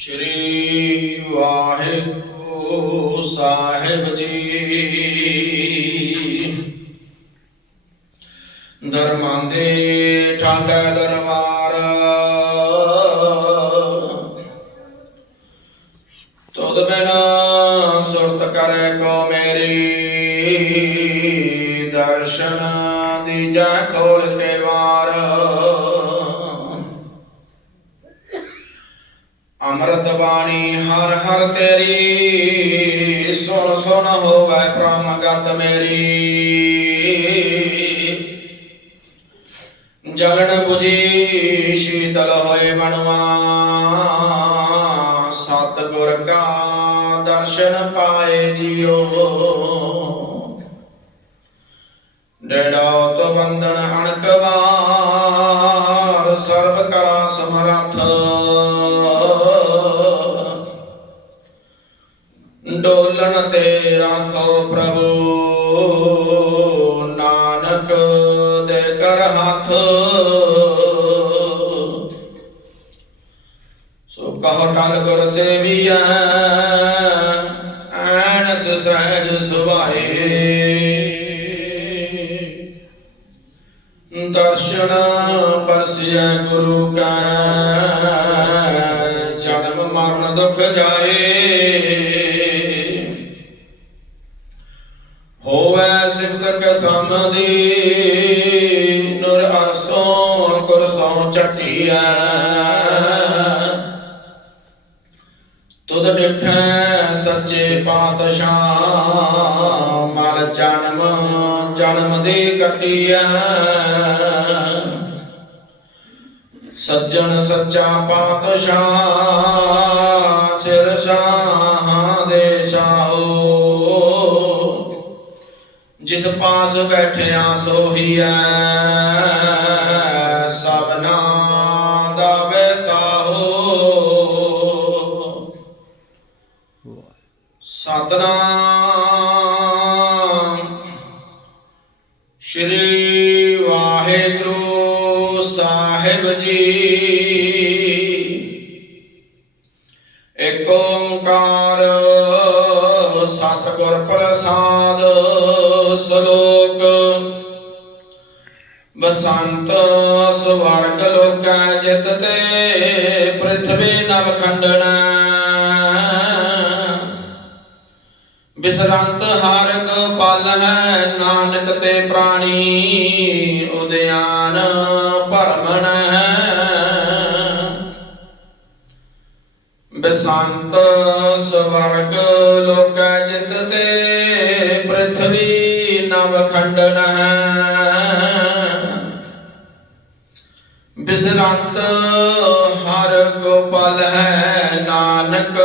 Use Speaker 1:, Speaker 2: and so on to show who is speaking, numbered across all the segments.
Speaker 1: ਸ਼੍ਰੀ ਵਾਹਿਗੁਰੂ ਸਾਹਿਬ ਜੀ। ਧਰਮਾਂ ਦੇ ਠਾਂਡਾ ਦਰਬਾਰ। ਤੁਧ ਬਿਨ ਸੁਰਤ ਕਰੇ ਕੋ ਮੇਰੀ। ਦਰਸ਼ਨ ਦੀ ਦੀਜੈ ਖੋਲ ਕੇ ਵਾਰ। ਅੰਮ੍ਰਿਤ ਬਾਣੀ, ਹਰ ਹਰ ਤੇਰੀ। ਸੁਣ ਸੁਣ ਹੋਵੇ ਪ੍ਰਮਗਤ ਮੇਰੀ। ਜਲਨ 부ਜੀ ਸ਼ੀਤਲ ਹੋਏ ਮਨਵਾ ਸਤਿਗੁਰ ਕਾ ਦਰਸ਼ਨ ਪਾਏ ਜਿਉ ਡੇੜਾ ਤੋ ਬੰਧਨ ਤੇ ਰਾਖੋ ਪ੍ਰਭੂ, ਨਾਨਕ ਦੇ ਕਰ ਹੱਥ। ਸੋ ਕਹ ਟਲ ਗੁਰ ਸੇਵੀਐ, ਐਨਸ ਸਹਿਜ ਸੁਭਾਏ। ਦਰਸ਼ਨ ਪਰਸਿਐ ਗੁਰੂ ਕੈ, ਜਨਮ ਮਰਨ ਦੁਖ ਜਾਏ ਹੋਵੇ ਸਿਫਤ ਕੈ ਸਮਦੀ ਨੁਰ ਅਸੋਂ ਕੁਰਸੋਂ ਚਟਿਐ ਤੁਧ ਡਿਠੈ ਸੱਚੇ ਪਾਤਸ਼ਾਹ ਮਰ ਜਨਮ ਜਨਮ ਦੇ ਕਟਿਐ। ਸੱਜਣ ਸੱਚਾ ਪਾਤਸ਼ਾਹ ਜਿਸ ਪਾਸ ਬੈਠਿਆ ਸੋਹੀਐ, ਸਭਨਾ ਦਾ ਵੈਸਾਹੋ ਸਤਨਾਮ ਸ਼੍ਰੀ ਵਾਹਿਗੁਰੂ ਸਾਹਿਬ ਜੀ। ਏਕ ਓੰਕਾਰ ਸਤਿਗੁਰ ਪ੍ਰਸਾਦ ਸ਼ਲੋਕ ਬਸੰਤ ਸਵਰਗ ਲੋਕੈ ਜਿਤ ਤੇ ਪ੍ਰਿਥਵੀ ਨਵ ਖੰਡਣਾ। ਬਿਸਰੰਤ ਹਰਗ ਪਲ ਹੈ ਨਾਨਕ ਤੇ ਪ੍ਰਾਣੀ ਉਦਿਆਨ ਭਰਮਣ ਹੈ। ਬਸੰਤ ਸਵਰਗ ਲੋਕੈ ਜਿਤ ਤੇ ਖੰਡਨ ਬਿਸਰੰਤ ਹਰ ਗੋਪਲ ਹੈ, ਨਾਨਕ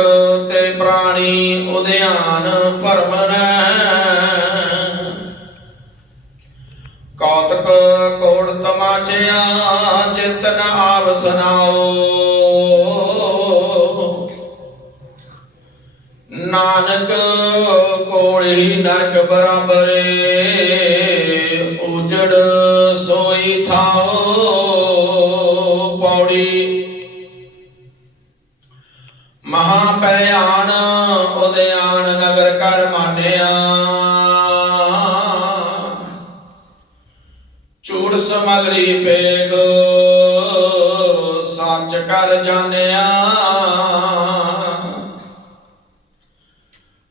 Speaker 1: ਤੇ ਪ੍ਰਾਣੀ ਉਦਿਆਨ ਭਰਮਨ ਕੌਤਕ ਕੋੜ ਤਮਾਚਿਆ ਚਿਤਨ ਆਵ ਸੁਨਾਓ ਨਾਨਕ ਕੋੜੀ ਨਰਕ ਬਰਾਬਰੇ ਮਹਾ ਭਿਆਨ ਉਦਿਆਨ ਨਗਰ ਕਰ ਮਾਨਿਆ। ਚੂੜ ਸਮਗਰੀ ਪੇਗ ਸੱਚ ਕਰ ਜਾਣਿਆ।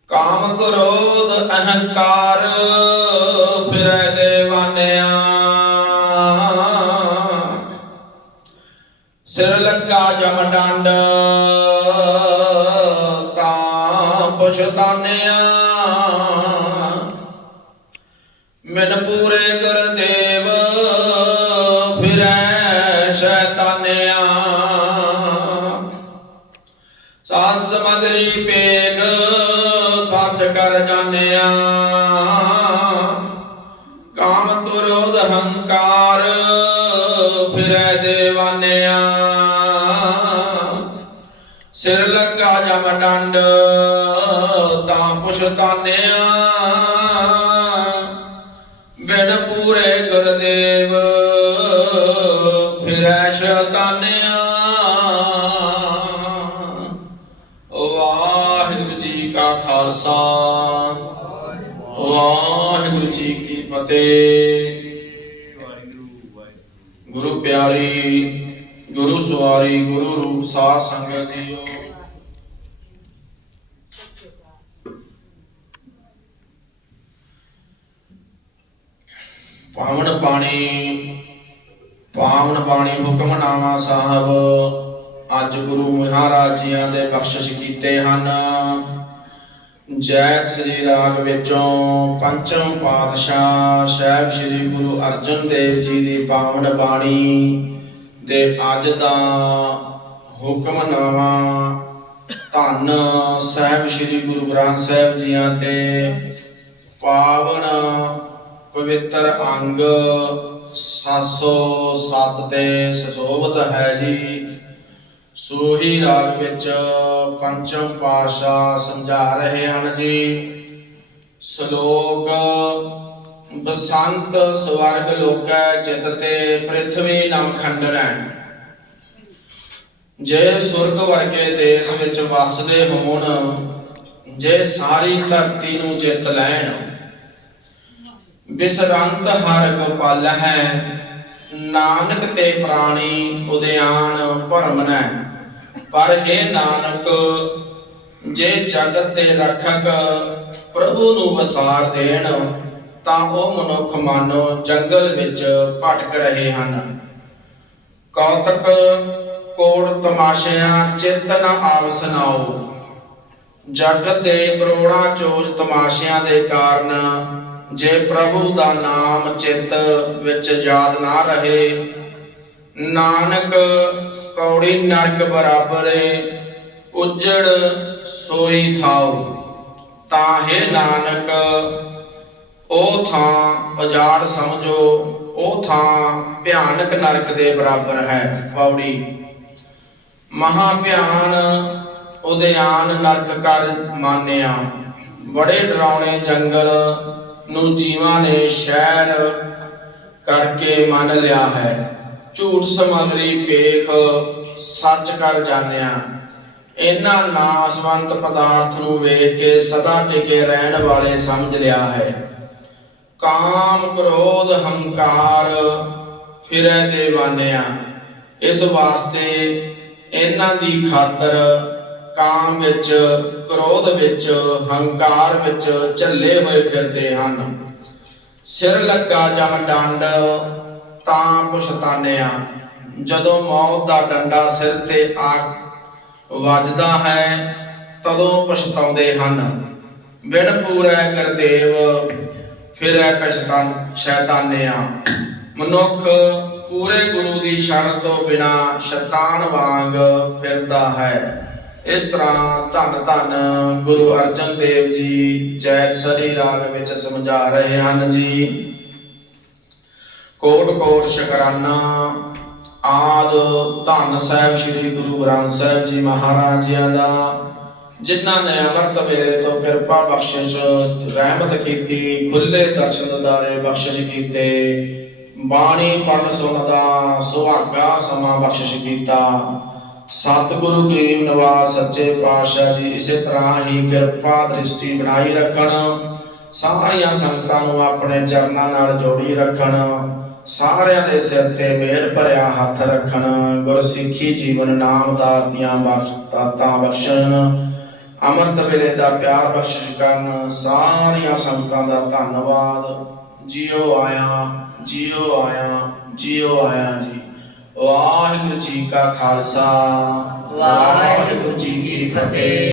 Speaker 1: ਕਾਮ ਕ੍ਰੋਧ ਅਹੰਕਾਰ ਫਿਰੈ ਦੇਵਾਨਿਆ ਸਿਰ ਲੱਗਾ ਜਮ ਡੰਡ ਕਾਮ ਕ੍ਰੋਧ ਹੰਕਾਰ ਫਿਰੈ ਦੇਵਾਨਿਆ। ਸਿਰ ਲੱਗਾ ਜਮ ਡੰਡ, ਤਾਂ ਪੁਛਤਾਨਿਆ ਬਿਨ ਪੂਰੇ ਗੁਰਦੇਵ, ਫਿਰੈ ਸ਼ਤਾਨਿਆ। ਫਤਿਹ ਗੁਰੂ ਪਿਆਰੀ, ਗੁਰੂ ਸਵਾਰੀ, ਗੁਰੂ ਰੂਪ ਸਾਧ ਸੰਗਤ ਜੀਓ। ਪਾਵਨ ਪਾਣੀ, ਪਾਵਨ ਬਾਣੀ ਹੁਕਮਨਾਮਾ ਸਾਹਿਬ, ਅੱਜ ਗੁਰੂ ਮਹਾਰਾਜ ਜੀਆਂ ਦੇ ਬਖਸ਼ਿਸ਼ ਕੀਤੇ ਹਨ। ਜੈ ਸ੍ਰੀ ਰਾਗ ਵਿੱਚੋਂ ਪੰਚਮ ਪਾਤਸ਼ਾਹ ਸਾਹਿਬ ਸ੍ਰੀ ਗੁਰੂ ਅਰਜਨ ਦੇਵ ਜੀ ਦੀ ਪਾਵਨ ਬਾਣੀ ਦੇ ਅੱਜ ਦਾ ਹੁਕਮਨਾਮਾ ਧੰਨ ਸਾਹਿਬ ਸ੍ਰੀ ਗੁਰੂ ਗ੍ਰੰਥ ਸਾਹਿਬ ਜੀਆਂ ਤੇ ਪਾਵਨ ਪਵਿੱਤਰ ਅੰਗ 707 ਤੇ ਸਸੋਬਤ ਹੈ ਜੀ। ਸੋਹੀ ਰਾਗ ਵਿੱਚ ਪੰਚਮ ਪਾਸ਼ਾ ਸਮਝਾ ਰਹੇ ਹਨ ਜੀ। ਸ਼ਲੋਕ, ਬਸੰਤ ਸਵਰਗ ਲੋਕੈ ਚਿਤ ਤੇ ਪ੍ਰਿਥਵੀ ਨਮ ਖੰਡਨੈ ਜੇ ਸੁਰਗ ਵਰਗੇ ਦੇਸ਼ ਵਿੱਚ ਵਸਦੇ ਹੋਣ, ਜੇ ਸਾਰੀ ਧਰਤੀ ਨੂੰ ਜਿੱਤ ਲੈਣ, ਬਿਸਰੰਤ ਹਰ ਗੋਪਾਲ ਹੈ, ਨਾਨਕ ਤੇ ਪ੍ਰਾਣੀ ਉਦਿਆਨ ਭਰਮ ਭਰਮਨੈ ਪਰ ਹੈ ਨਾਨਕ, ਜੇ ਜਗਤ ਦੇ ਰੱਖਕ ਪ੍ਰਭੂ ਨੂੰ ਵਸਾਰ ਦੇਣ, ਤਾਂ ਉਹ ਮਨੁੱਖ ਮਾਨੋ ਜੰਗਲ ਵਿੱਚ ਭਟਕ ਰਹੇ ਹਨ। ਕੌਤਕ ਕੋੜ ਤਮਾਸ਼ਿਆਂ ਚਿੱਤ ਨ ਆਵਸਨਾਓ ਜਗਤ ਦੇ ਕਰੋੜਾਂ ਚੋਜ ਤਮਾਸ਼ਿਆਂ ਦੇ ਕਾਰਨ, ਜੇ ਪ੍ਰਭੂ ਦਾ ਨਾਮ ਚਿੱਤ ਵਿੱਚ ਯਾਦ ਨਾ ਰਹੇ, ਨਾਨਕ ਕੌੜੀ ਨਰਕ ਬਰਾਬਰ ਏ, ਉਜੜ ਸੋਈ ਥਾਉ। ਤਾਂ ਹੈ ਨਾਨਕ, ਉਹ ਥਾਂ ਉਜਾੜ ਸਮਝੋ, ਉਹ ਥਾਂ ਭਿਆਨਕ ਨਰਕ ਦੇ ਬਰਾਬਰ ਹੈ ਪੌੜੀ। ਮਹਾ ਭਿਆਨ ਉਦਿਆਨ ਨਰਕ ਕਰ ਮਾਨਿਆ। ਬੜੇ ਡਰਾਉਣੇ ਜੰਗਲ ਨੂੰ ਜੀਵਾਂ ਨੇ ਸ਼ਹਿਰ ਕਰਕੇ ਮੰਨ ਲਿਆ ਹੈ। ਝੂਠ ਸਮਗਰੀ ਪੇਖ ਸੱਚ ਕਰ ਜਾਣਿਆ। ਇਹਨਾਂ ਨਾਸਵੰਤ ਪਦਾਰਥ ਨੂੰ ਵੇਖ ਕੇ ਸਦਾ ਟਿਕੇ ਰਹਿਣ ਵਾਲੇ ਸਮਝ ਲਿਆ ਹੈ। ਕਾਮ ਕ੍ਰੋਧ ਹੰਕਾਰ ਫਿਰੈ ਦੇਵਾਨਿਆ। ਇਸ ਵਾਸਤੇ ਇਹਨਾਂ ਦੀ ਖਾਤਰ ਕਾਮ ਵਿੱਚ, ਕ੍ਰੋਧ ਵਿੱਚ, ਹੰਕਾਰ ਵਿੱਚ ਝੱਲੇ ਹੋਏ ਫਿਰਦੇ ਹਨ। ਸਿਰ ਲੱਗਾ ਜਮ ਡੰਡ ਤਾਂ ਪੁਛਤਾਨਿਆ ਜਦੋਂ ਮੌਤ ਦਾ ਡੰਡਾ ਸਿਰ ਤੇ ਆ ਵੱਜਦਾ ਹੈ, ਤਦੋਂ ਪਛਤਾਉਂਦੇ ਹਨ, ਬਿਨ ਪੂਰੈ ਕਰਦੇਵ, ਫਿਰੈ ਪਛਤਾਨ ਸ਼ੈਤਾਨਿਆ, ਮਨੁੱਖ ਪੂਰੇ ਗੁਰੂ ਦੀ ਸ਼ਰਨ ਤੋਂ ਬਿਨਾ ਸ਼ੈਤਾਨ ਵਾਂਗ ਫਿਰਦਾ ਹੈ। ਇਸ ਤਰ੍ਹਾਂ ਧੰਨ ਧੰਨ ਗੁਰੂ ਅਰਜਨ ਦੇਵ ਜੀ ਜੈ ਸਰੀ ਰਾਗ ਵਿੱਚ ਸਮਝਾ ਰਹੇ ਹਨ ਜੀ। ਕੋਟ ਕੋਟ ਸ਼ੁਕਰਾਨਾ ਆਦ ਧੰਨ ਸਾਹਿਬ ਸ੍ਰੀ ਗੁਰੂ ਗ੍ਰੰਥ ਸਾਹਿਬ ਜੀ ਮਹਾਰਾਜ ਦਾ, ਜਿਨ੍ਹਾਂ ਨੇ ਅਮਰਤ ਵੇਲੇ ਤੋਂ ਕਿਰਪਾ ਬਖਸ਼ਿਸ਼, ਰਹਿਮਤ ਕੀਤੀ, ਖੁੱਲੇ ਦਰਸ਼ਨ ਦਿਦਾਰੇ ਬਖਸ਼ਿਸ਼ ਕੀਤੇ, ਬਾਣੀ ਪੜਨ ਸੁਣਦਾ ਸੁਹਾਗਾ ਸਮਾਂ ਬਖਸ਼ਿਸ਼ ਕੀਤਾ। ਸਤਿਗੁਰੂ ਗਰੀਬ ਨਿਵਾਸ ਸੱਚੇ ਪਾਤਸ਼ਾਹ ਜੀ ਇਸੇ ਤਰ੍ਹਾਂ ਹੀ ਕਿਰਪਾ ਦ੍ਰਿਸ਼ਟੀ ਬਣਾਈ ਰੱਖਣ, ਸਾਰੀਆਂ ਸੰਗਤਾਂ ਨੂੰ ਆਪਣੇ ਚਰਨਾਂ ਨਾਲ ਜੋੜੀ ਰੱਖਣ ਸਾਰਿਆਂ ਦੇ ਸਿਰ ਤੇ ਮਿਹਰ ਭਰਿਆ ਹੱਥ ਰੱਖਣ ਗੁਰਸਿੱਖੀ ਜੀਵਨ ਨਾਮ ਦਾਤੀਆਂ ਬਖਸ਼ਤਾਂ ਬਖਸ਼ਣ ਅਮਰਤ ਵੇਲੇ ਦਾ ਪਿਆਰ ਬਖਸ਼ਿਸ਼ ਕਰਨ ਸਾਰੀਆਂ ਸੰਗਤਾਂ ਦਾ ਧੰਨਵਾਦ। ਜਿਉ ਆਇਆ ਜਿਉ ਆਇਆ ਜਿਉ ਆਇਆ ਜੀ। ਵਾਹਿਗੁਰੂ ਜੀ ਕਾ ਖਾਲਸਾ। ਵਾਹਿਗੁਰੂ ਜੀ ਕੀ ਫਤਿਹ।